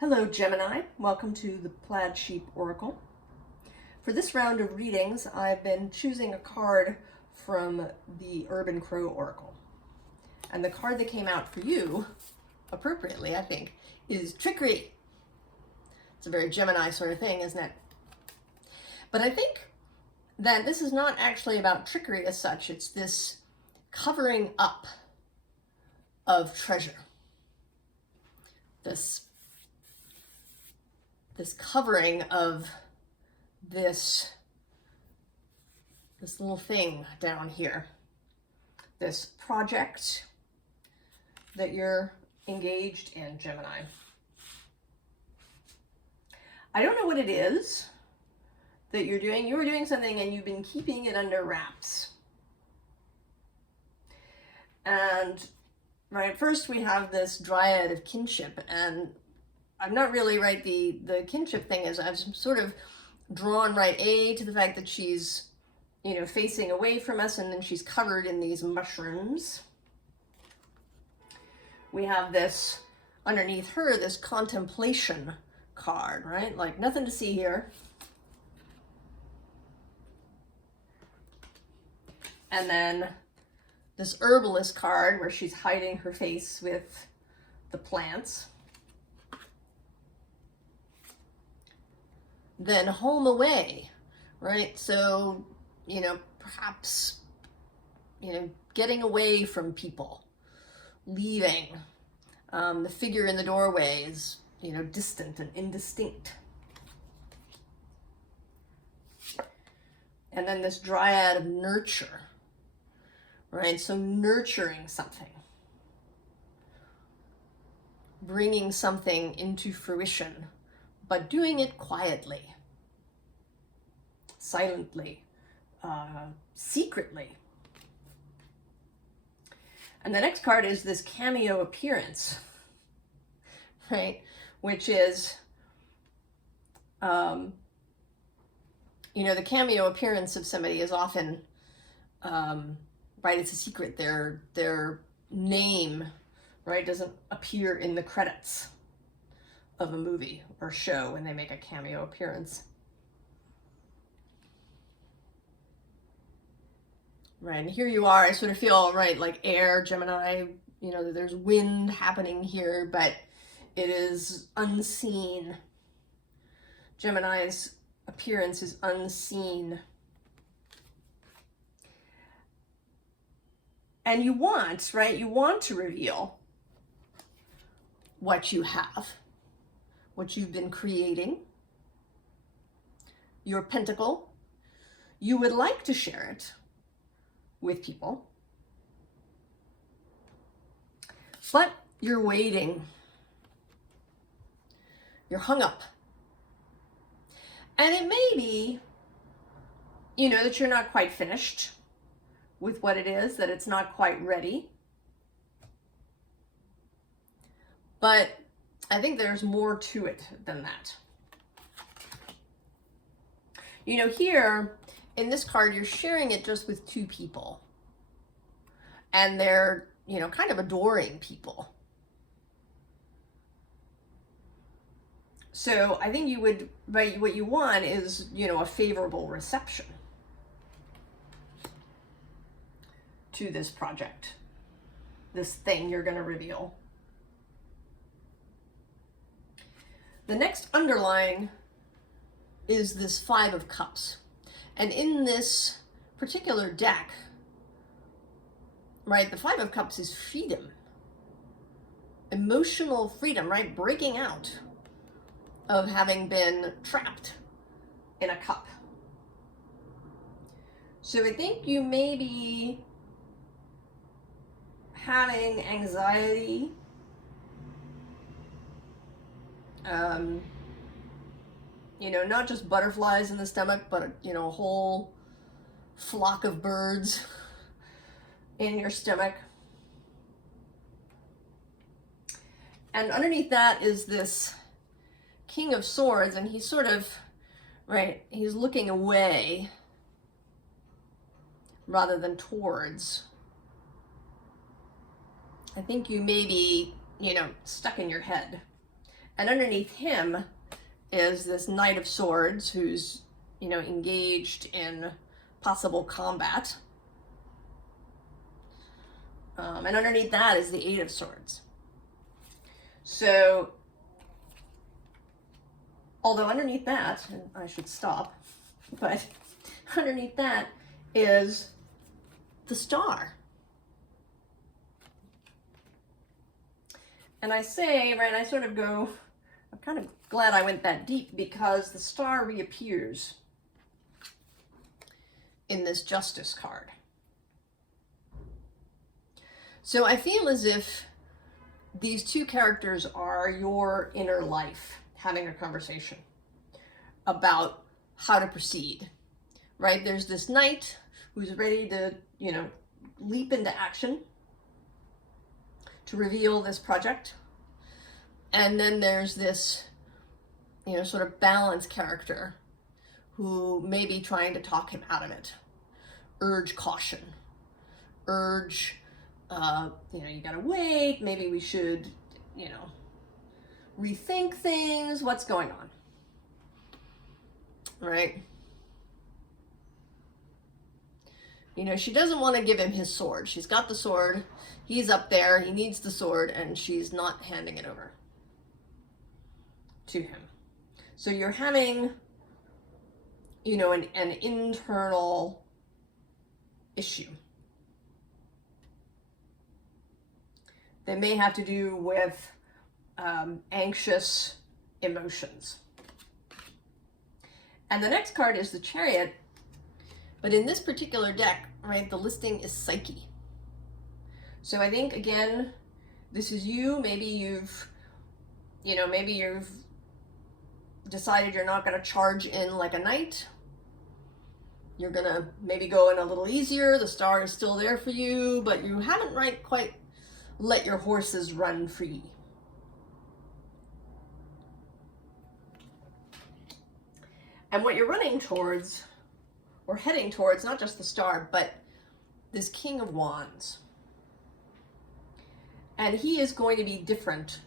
Hello Gemini, welcome to the Plaid Sheep Oracle. For this round of readings, I've been choosing a card from the Urban Crow Oracle. And the card that came out for you, appropriately I think, is Trickery. It's a very Gemini sort of thing, isn't it? But I think that this is not actually about trickery as such, it's this covering up of treasure. This covering of this little thing down here, this project that you're engaged in, Gemini. I don't know what it is that you're doing. You were doing something and you've been keeping it under wraps. And right, first we have this dryad of kinship, and I'm not really right. The kinship thing is I've sort of drawn right to the fact that she's, facing away from us, and then she's covered in these mushrooms. We have this underneath her, this contemplation card, right? Like nothing to see here. And then this herbalist card where she's hiding her face with the plants. Then home away, right? So, perhaps, getting away from people, leaving. The figure in the doorway is, distant and indistinct. And then this dryad of nurture, right? So nurturing something, bringing something into fruition, but doing it quietly, silently, secretly. And the next card is this cameo appearance, right? Which is, the cameo appearance of somebody is often, right, it's a secret. Their name, right, doesn't appear in the credits of a movie or show when they make a cameo appearance. Right, and here you are, I sort of feel, right, like air, Gemini, there's wind happening here, but it is unseen. Gemini's appearance is unseen. And you want, right, you want to reveal what you have, what you've been creating, your pentacle. You would like to share it with people, but you're waiting. You're hung up. And it may be, that you're not quite finished with what it is, that it's not quite ready. But I think there's more to it than that. Here in this card, you're sharing it just with two people. And they're, kind of adoring people. So I think you would, right, what you want is, a favorable reception to this project, this thing you're going to reveal. The next underlying is this Five of Cups. And in this particular deck, right, the Five of Cups is freedom. Emotional freedom, right? Breaking out of having been trapped in a cup. So I think you may be having anxiety, not just butterflies in the stomach, but, a whole flock of birds in your stomach. And underneath that is this King of Swords, and he's sort of, right, he's looking away rather than towards. I think you may be, stuck in your head And underneath him is this Knight of Swords who's, engaged in possible combat. And underneath that is the Eight of Swords. So, although underneath that, and I should stop, but underneath that is the Star. And I say, right, I sort of go, I'm kind of glad I went that deep because the Star reappears in this Justice card. So I feel as if these two characters are your inner life having a conversation about how to proceed, right? There's this knight who's ready to, leap into action to reveal this project. And then there's this, sort of balanced character who may be trying to talk him out of it. Urge caution. Urge, you gotta wait. Maybe we should, rethink things. What's going on? Right? She doesn't want to give him his sword. She's got the sword. He's up there. He needs the sword, and she's not handing it over to him. So you're having, an internal issue that may have to do with anxious emotions. And the next card is the Chariot, but in this particular deck, right, the listing is Psyche. So I think, again, this is you. Maybe you've decided you're not going to charge in like a knight. You're going to maybe go in a little easier. The Star is still there for you, but you haven't quite let your horses run free. And what you're running towards, or heading towards, not just the Star, but this King of Wands. And he is going to be different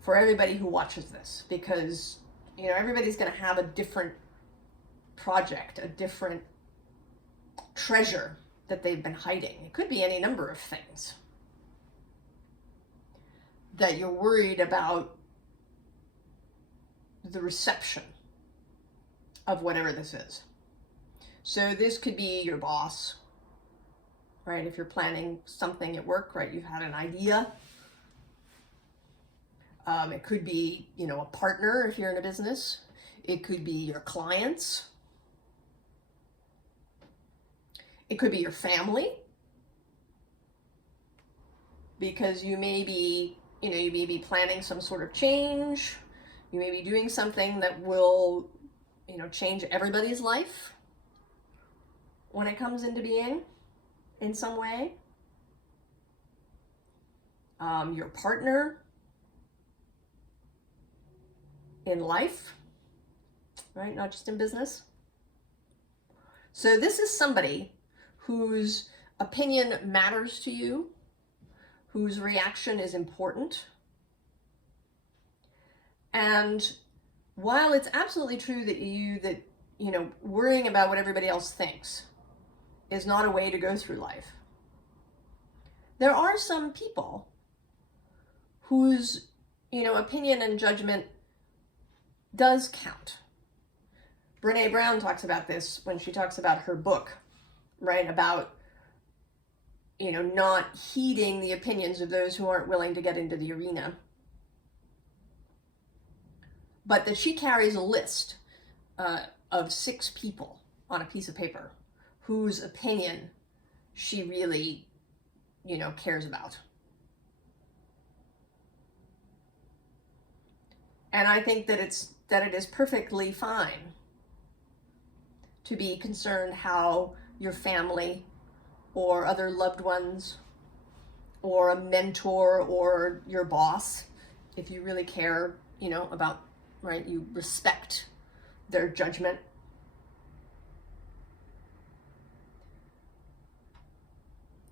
for everybody who watches this, because everybody's going to have a different project, a different treasure that they've been hiding. It could be any number of things that you're worried about the reception of whatever this is. So this could be your boss, right? If you're planning something at work, right? You've had an idea. It could be, a partner if you're in a business. It could be your clients. It could be your family. Because you may be planning some sort of change. You may be doing something that will, change everybody's life when it comes into being in some way. Your partner in life, right? Not just in business. So this is somebody whose opinion matters to you, whose reaction is important. And while it's absolutely true that worrying about what everybody else thinks is not a way to go through life, there are some people whose, opinion and judgment does count. Brené Brown talks about this when she talks about her book, right? About, not heeding the opinions of those who aren't willing to get into the arena. But that she carries a list of 6 people on a piece of paper whose opinion she really, cares about. And I think that it is perfectly fine to be concerned how your family or other loved ones or a mentor or your boss, if you really care, about, right, you respect their judgment.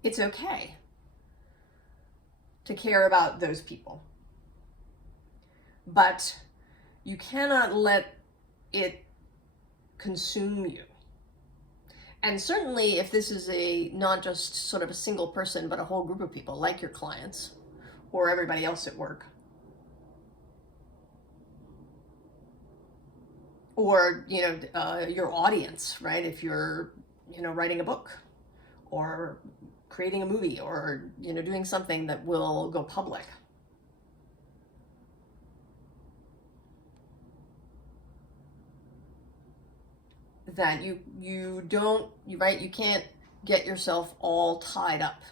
It's okay to care about those people. but you cannot let it consume you. And certainly if this is not just sort of a single person, but a whole group of people, like your clients or everybody else at work, or, your audience, right? If you're, writing a book or creating a movie or, doing something that will go public. That you can't get yourself all tied up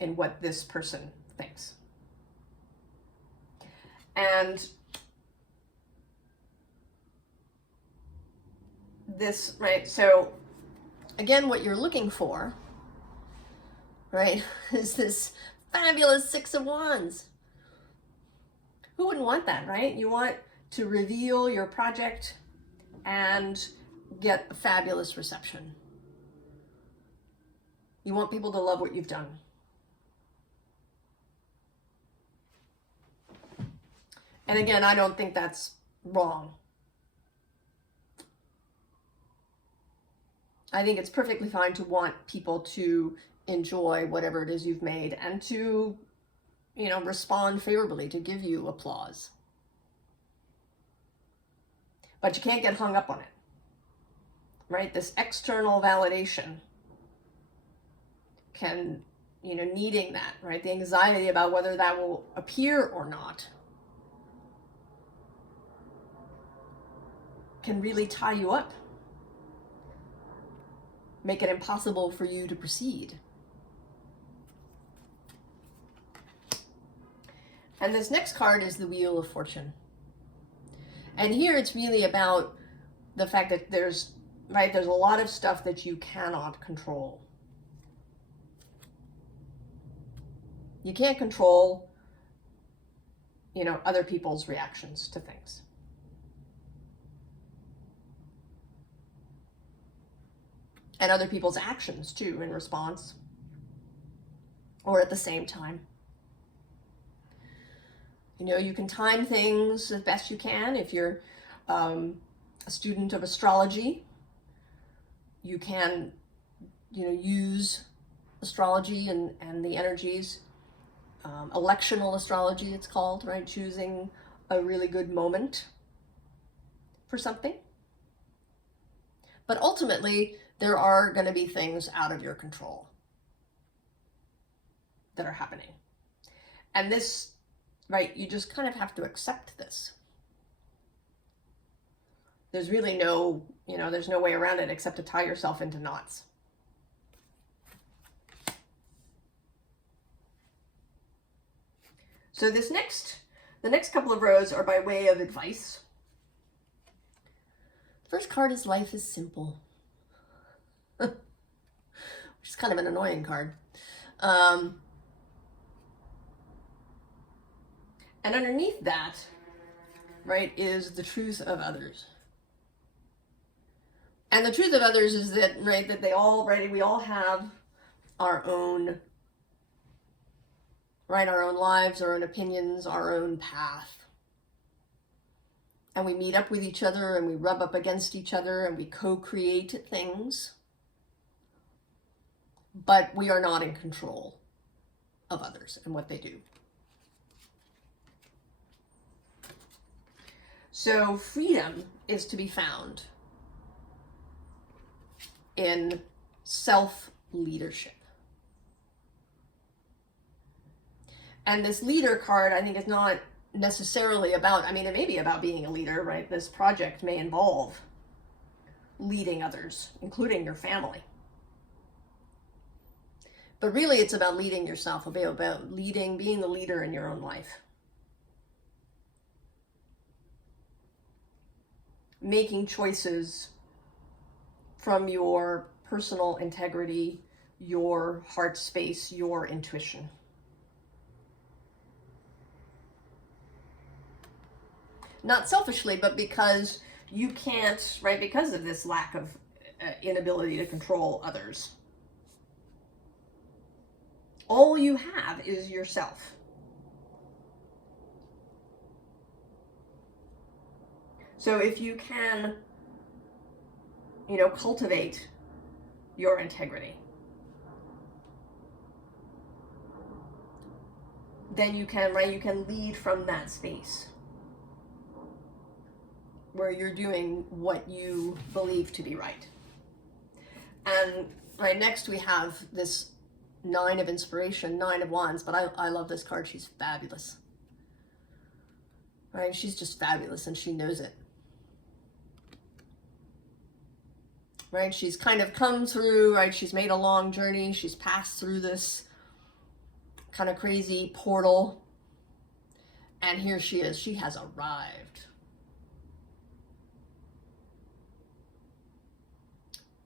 in what this person thinks. And this, right, so again, what you're looking for, right, is this fabulous Six of Wands. Who wouldn't want that, right? You want to reveal your project and get a fabulous reception. You want people to love what you've done. And again, I don't think that's wrong. I think it's perfectly fine to want people to enjoy whatever it is you've made and to, respond favorably, to give you applause. But you can't get hung up on it, right? This external validation can, needing that, right? The anxiety about whether that will appear or not can really tie you up, make it impossible for you to proceed. And this next card is the Wheel of Fortune. And here it's really about the fact that there's a lot of stuff that you cannot control. You can't control, other people's reactions to things. And other people's actions too, in response or at the same time. You can time things as best you can. If you're a student of astrology, you can, use astrology and the energies. Electional astrology, it's called, right? Choosing a really good moment for something. But ultimately, there are going to be things out of your control that are happening. And this, right, you just kind of have to accept this. There's really there's no way around it except to tie yourself into knots. So the next couple of rows are by way of advice. The first card is Life is Simple, which is kind of an annoying card. And underneath that, right, is the truth of others. And the truth of others is that, right, that we all have our own, right, our own lives, our own opinions, our own path. And we meet up with each other and we rub up against each other and we co-create things. But we are not in control of others and what they do. So freedom is to be found in self-leadership. And this leader card, I think, is not necessarily about, it may be about being a leader, right? This project may involve leading others, including your family. But really it's about leading yourself, about being the leader in your own life. Making choices from your personal integrity, your heart space, your intuition. Not selfishly, but because you can't, right, because of this lack of inability to control others. All you have is yourself. So if you can, cultivate your integrity, then you can lead from that space where you're doing what you believe to be right. And next we have this 9 of inspiration, 9 of wands, but I love this card. She's fabulous. Right? She's just fabulous, and she knows it. Right? She's kind of come through, right? She's made a long journey. She's passed through this kind of crazy portal. And here she is. She has arrived.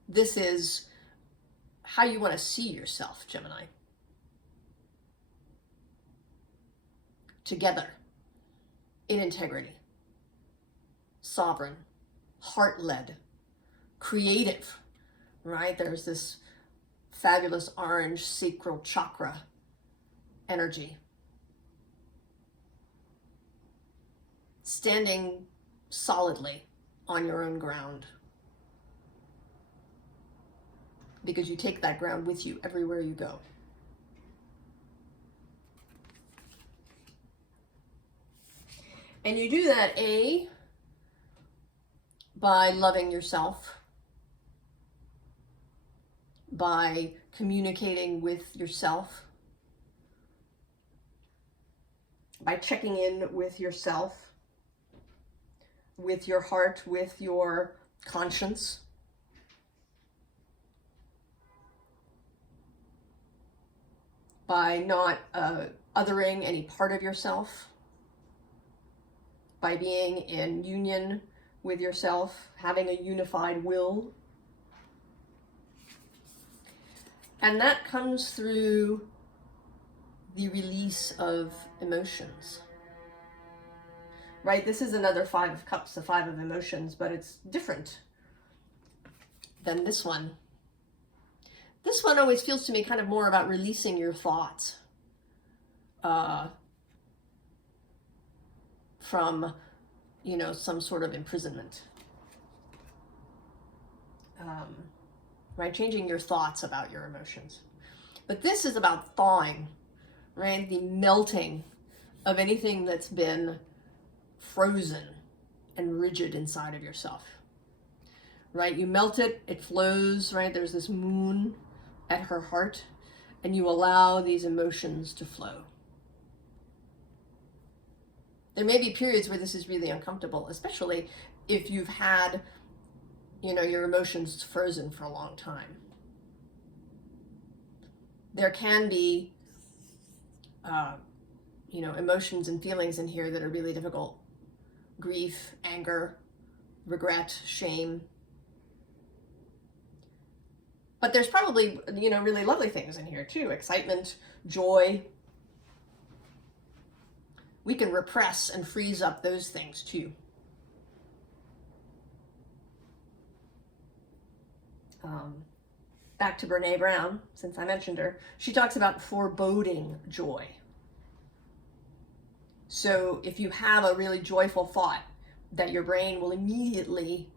This is how you want to see yourself, Gemini. Together, in integrity, sovereign, heart-led, creative, right? There's this fabulous orange sacral chakra energy. Standing solidly on your own ground. Because you take that ground with you everywhere you go. And you do that, by loving yourself, by communicating with yourself, by checking in with yourself, with your heart, with your conscience. By not othering any part of yourself, by being in union with yourself, having a unified will. And that comes through the release of emotions. Right? This is another 5 of cups, the 5 of emotions, but it's different than this one. This one always feels to me kind of more about releasing your thoughts from, some sort of imprisonment. Right? Changing your thoughts about your emotions. But this is about thawing, right? The melting of anything that's been frozen and rigid inside of yourself. Right? You melt it, it flows, right? There's this moon at her heart, and you allow these emotions to flow. There may be periods where this is really uncomfortable, especially if you've had, your emotions frozen for a long time. There can be, emotions and feelings in here that are really difficult. Grief, anger, regret, shame. But there's probably, really lovely things in here too. Excitement, joy. We can repress and freeze up those things too. Back to Brene Brown, since I mentioned her. She talks about foreboding joy. So if you have a really joyful thought, that your brain will immediately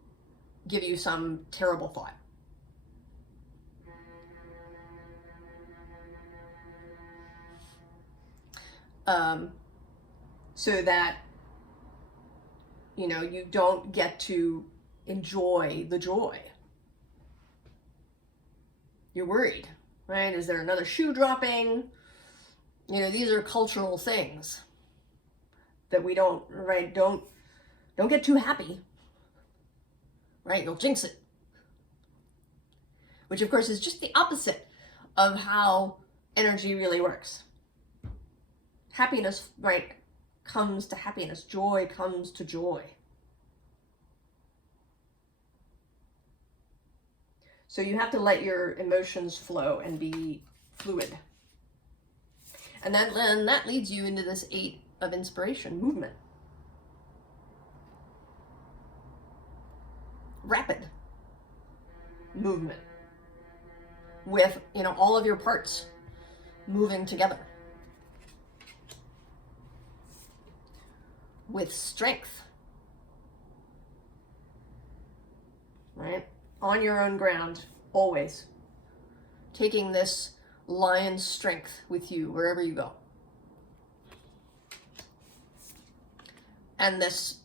give you some terrible thought. So that, you don't get to enjoy the joy. You're worried, right? Is there another shoe dropping? These are cultural things that we don't get too happy, right? You'll jinx it. Which of course is just the opposite of how energy really works. Happiness, right, comes to happiness. Joy comes to joy. So you have to let your emotions flow and be fluid. And then that leads you into this 8 of inspiration, movement. Rapid movement with, all of your parts moving together. With strength. on your own ground, always. Taking this lion's strength with you wherever you go. And this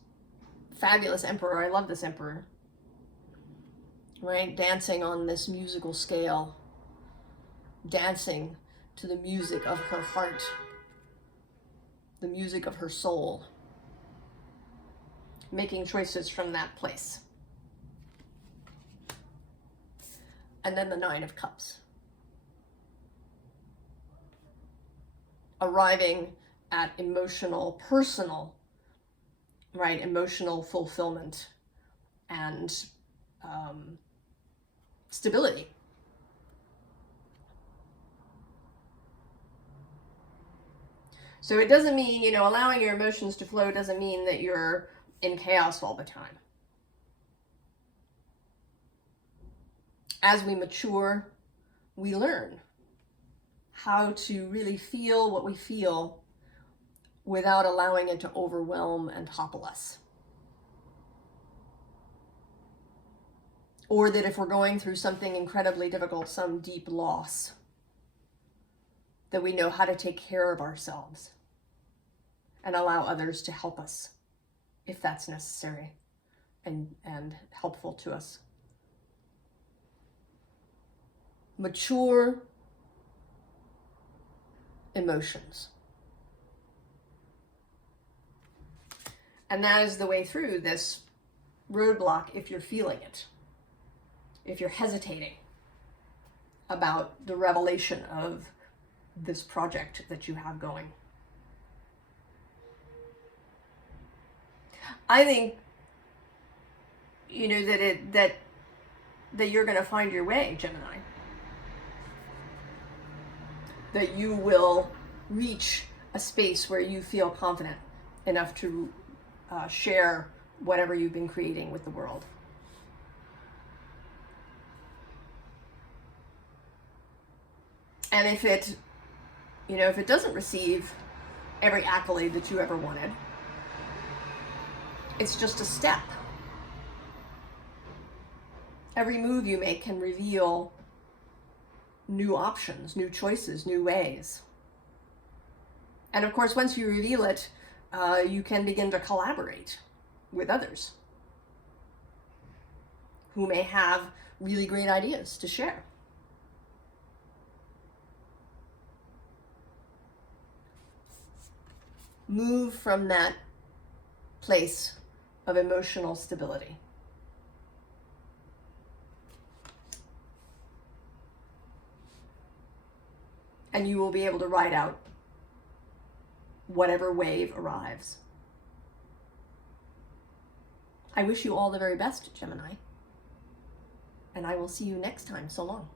fabulous emperor, I love this emperor, right? Dancing on this musical scale, dancing to the music of her heart, the music of her soul, making choices from that place. And then the Nine of Cups. Arriving at emotional, personal, right, emotional fulfillment and stability. So it doesn't mean, you know, allowing your emotions to flow doesn't mean that you're in chaos all the time. As we mature, we learn how to really feel what we feel without allowing it to overwhelm and topple us. Or that if we're going through something incredibly difficult, some deep loss, that we know how to take care of ourselves and allow others to help us if that's necessary and helpful to us. Mature emotions. And that is the way through this roadblock if you're feeling it, if you're hesitating about the revelation of this project that you have going. I think, you know, that you're going to find your way, Gemini. That you will reach a space where you feel confident enough to share whatever you've been creating with the world. And if it, you know, if it doesn't receive every accolade that you ever wanted, it's just a step. Every move you make can reveal new options, new choices, new ways. And of course, once you reveal it, you can begin to collaborate with others who may have really great ideas to share. Move from that place of emotional stability. And you will be able to ride out whatever wave arrives. I wish you all the very best, Gemini. And I will see you next time. So long.